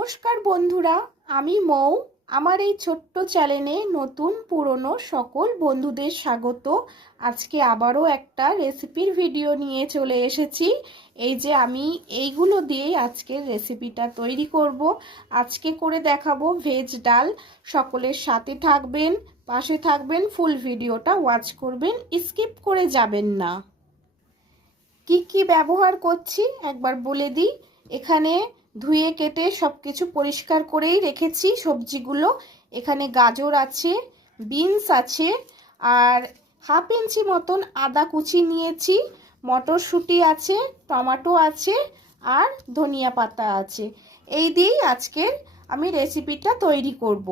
নমস্কার বন্ধুরা, আমি মৌ। আমার এই ছোট্ট চ্যানেলে নতুন, পুরনো সকল বন্ধুদের স্বাগত। আজকে আবারও একটা রেসিপির ভিডিও নিয়ে চলে এসেছি। এই যে আমি এইগুলো দিয়ে আজকের রেসিপিটা তৈরি করব। আজকে করে দেখাবো ভেজ ডাল। সকলের সাথে থাকবেন, পাশে থাকবেন, ফুল ভিডিওটা ওয়াচ করবেন, স্কিপ করে যাবেন না। কি কি ব্যবহার করছি একবার বলে দিই। এখানে ধুয়ে কেটে সব কিছু পরিষ্কার করেই রেখেছি। সবজিগুলো এখানে গাজর আছে, বিনস আছে, আর হাফ ইঞ্চি মতন আদা কুচি নিয়েছি, মটরশুঁটি আছে, টমাটো আছে, আর ধনিয়া পাতা আছে। এই দিয়েই আজকের আমি রেসিপিটা তৈরি করব।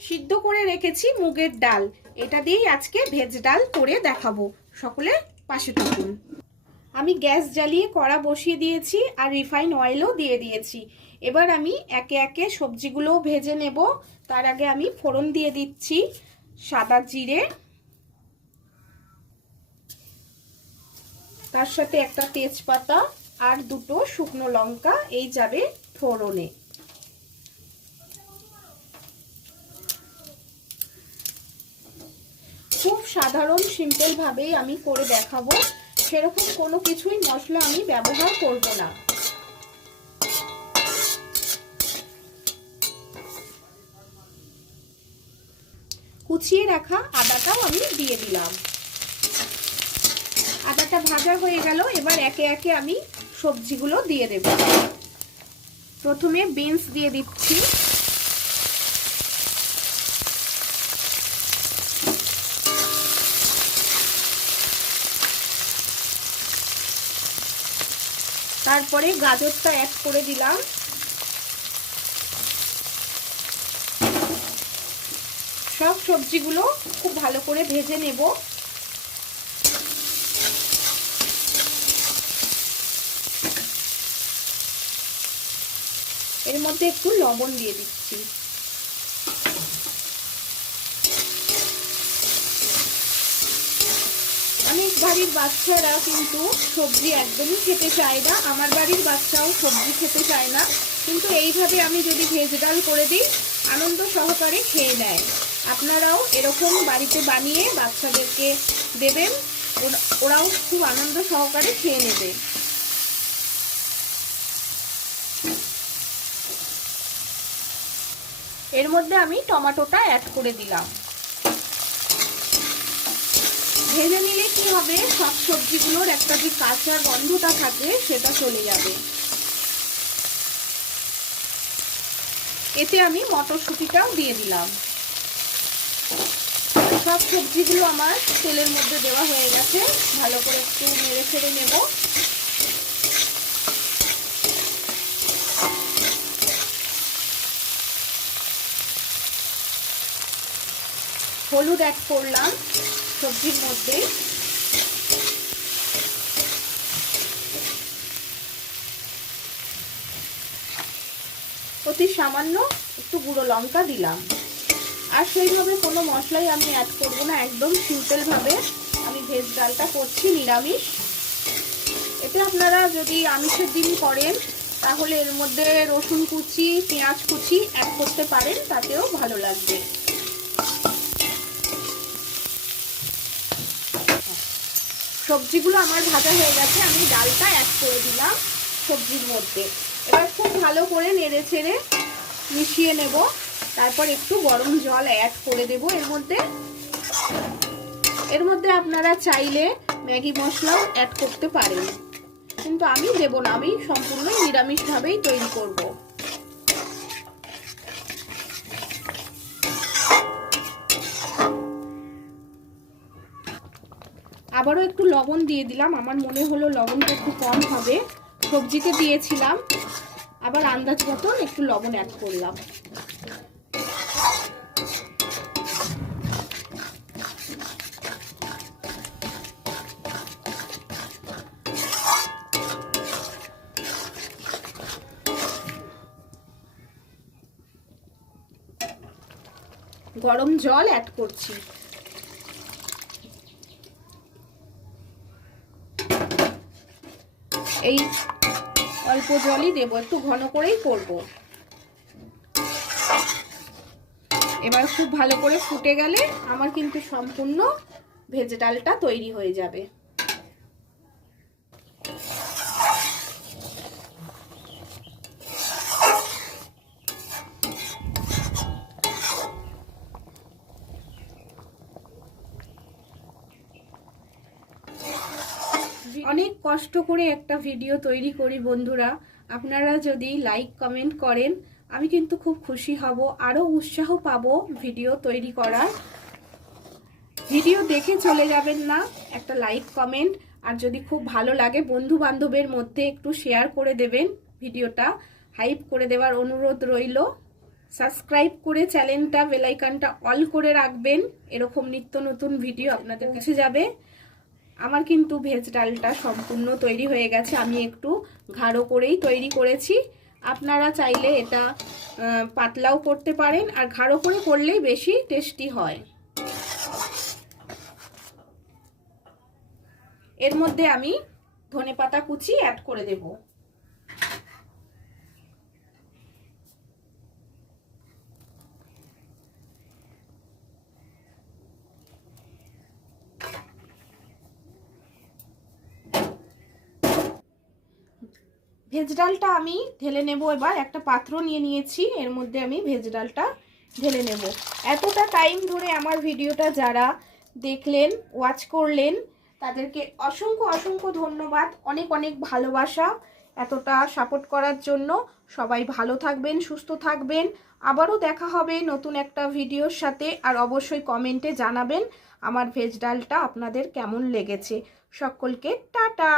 সিদ্ধ করে রেখেছি মুগের ডাল। এটা দিয়েই আজকে ভেজ ডাল করে দেখাবো। সকলে পাশে থাকুন। আমি গ্যাস জ্বালিয়ে কড়া বসিয়ে দিয়েছি আর রিফাইন অয়েলও দিয়ে দিয়েছি। এবার আমি একে একে সবজিগুলোও ভেজে নেব। তার আগে আমি ফোড়ন দিয়ে দিচ্ছি সাদা জিরে। তার সাথে একটা তেজপাতা আর দুটো শুকনো লঙ্কা, এই যাবে ফোড়নে। খুব সাধারণ সিম্পল ভাবেই আমি করে দেখাবো। সেরকম কোনো কিছুই মশলা আমি ব্যবহার করব না। কুচিয়ে রাখা আদাটাও আমি দিয়ে দিলাম। আদাটা ভাজা হয়ে গেল, এবার একে একে আমি সবজিগুলো দিয়ে দেব। প্রথমে বিনস দিয়ে দিচ্ছি। তারপরে গাজরটা অ্যাড করে দিলাম। সব সবজিগুলো খুব ভালো করে ভেজে নেব। এর মধ্যে একটু লবণ দিয়ে দিচ্ছি। অনেক বাড়ির বাচ্চারা কিন্তু সবজি একদমই খেতে চায় না। আমার বাড়ির বাচ্চাও সবজি খেতে চায় না। কিন্তু এইভাবে আমি যদি ভেজ ডাল করে দিই, আনন্দ সহকারে খেয়ে নেয়। আপনারাও এরকম বাড়িতে বানিয়ে বাচ্চাদেরকে দেবেন। ওরাও খুব আনন্দ সহকারে খেয়ে নেবে। এর মধ্যে আমি টমেটোটা অ্যাড করে দিলাম। ভেজে নিলে কি হবে? সব সবজিগুলোর একটা যে কাঁচা গন্ধটা থাকে, সেটা চলে যাবে। এতে আমি মটরশুঁটিটাও দিয়ে দিলাম। সব সবজিগুলো আমার তেলের মধ্যে দেওয়া হয়ে গেছে। ভালো করে একটু নেড়ে ছেড়ে নেব। হলুদ অ্যাড করলাম। সবজির মধ্যে। অতি সামান্য একটু গুঁড়ো লঙ্কা দিলাম। আর সেইভাবে কোনো মশলাই আমি অ্যাড করব না, একদম সিম্পলভাবে আমি ভেজ ডালটা করছি, নিরামিষ। এতে আপনারা যদি আমিষের দিন করেন, তাহলে এর মধ্যে রসুন কুচি, পেঁয়াজ কুচি অ্যাড করতে পারেন, তাতেও ভালো লাগবে। সবজিগুলো আমার ভাজা হয়ে গেছে, আমি ডালটা অ্যাড করে দিলাম সবজির মধ্যে। এবার খুব ভালো করে নেড়ে ছেড়ে মিশিয়ে নেব। তারপর একটু গরম জল অ্যাড করে দেব এর মধ্যে। এর মধ্যে আপনারা চাইলে ম্যাগি মশলাও অ্যাড করতে পারেন। কিন্তু আমি দেব না, আমি সম্পূর্ণ নিরামিষভাবেই তৈরি করব। আবারও একটু লবণ দিয়ে দিলাম। আমার মনে হলো লবণটা একটু কম হবে। সবজিতে দিয়েছিলাম। আবার আন্দাজ মতন একটু লবণ অ্যাড করলাম। গরম জল অ্যাড করছি। এই অল্প জলই দেবো, একটু ঘন করেই করব। এবার খুব ভালো করে ফুটে গেলে আমার কিন্তু সম্পূর্ণ ভেজে ডালটা তৈরি হয়ে যাবে। অনেক কষ্ট করে একটা ভিডিও তৈরি করি বন্ধুরা। আপনারা যদি লাইক কমেন্ট করেন, আমি কিন্তু খুব খুশি হব আরও উৎসাহ পাবো ভিডিও তৈরি করার। ভিডিও দেখে চলে যাবেন না, একটা লাইক কমেন্ট আর যদি খুব ভালো লাগে বন্ধু বান্ধবের মধ্যে একটু শেয়ার করে দেবেন ভিডিওটা। হাইপ করে দেওয়ার অনুরোধ রইল। সাবস্ক্রাইব করে চ্যানেলটা বেলাইকানটা অল করে রাখবেন। এরকম নিত্য নতুন ভিডিও আপনাদের কাছে যাবে। আমার কিন্তু ভেজ ডালটা সম্পূর্ণ তৈরি হয়ে গেছে, আমি একটু ঘাড়ো করেই তৈরি করেছি। আপনারা চাইলে এটা পাতলাও করতে পারেন, আর ঘাড়ো করে করলেই বেশি টেস্টি হয়। এর মধ্যে আমি ধনে পাতা কুচি অ্যাড করে দেব। ভেজ ডালটা আমি ঢেলে নেব এবার। একটা পাত্র নিয়ে নিয়েছি, এর মধ্যে আমি ভেজ ডালটা ঢেলে নেব। এতটা টাইম ধরে আমার ভিডিওটা যারা দেখলেন ওয়াচ করলেন, তাদেরকে অসংখ্য অসংখ্য ধন্যবাদ। অনেক অনেক ভালোবাসা এতটা সাপোর্ট করার জন্য। সবাই ভালো থাকবেন, সুস্থ থাকবেন। আবারও দেখা হবে নতুন একটা ভিডিওর সাথে। আর অবশ্যই কমেন্টে জানাবেন আমার ভেজ ডালটা আপনাদের কেমন লেগেছে। সকলকে টাটা!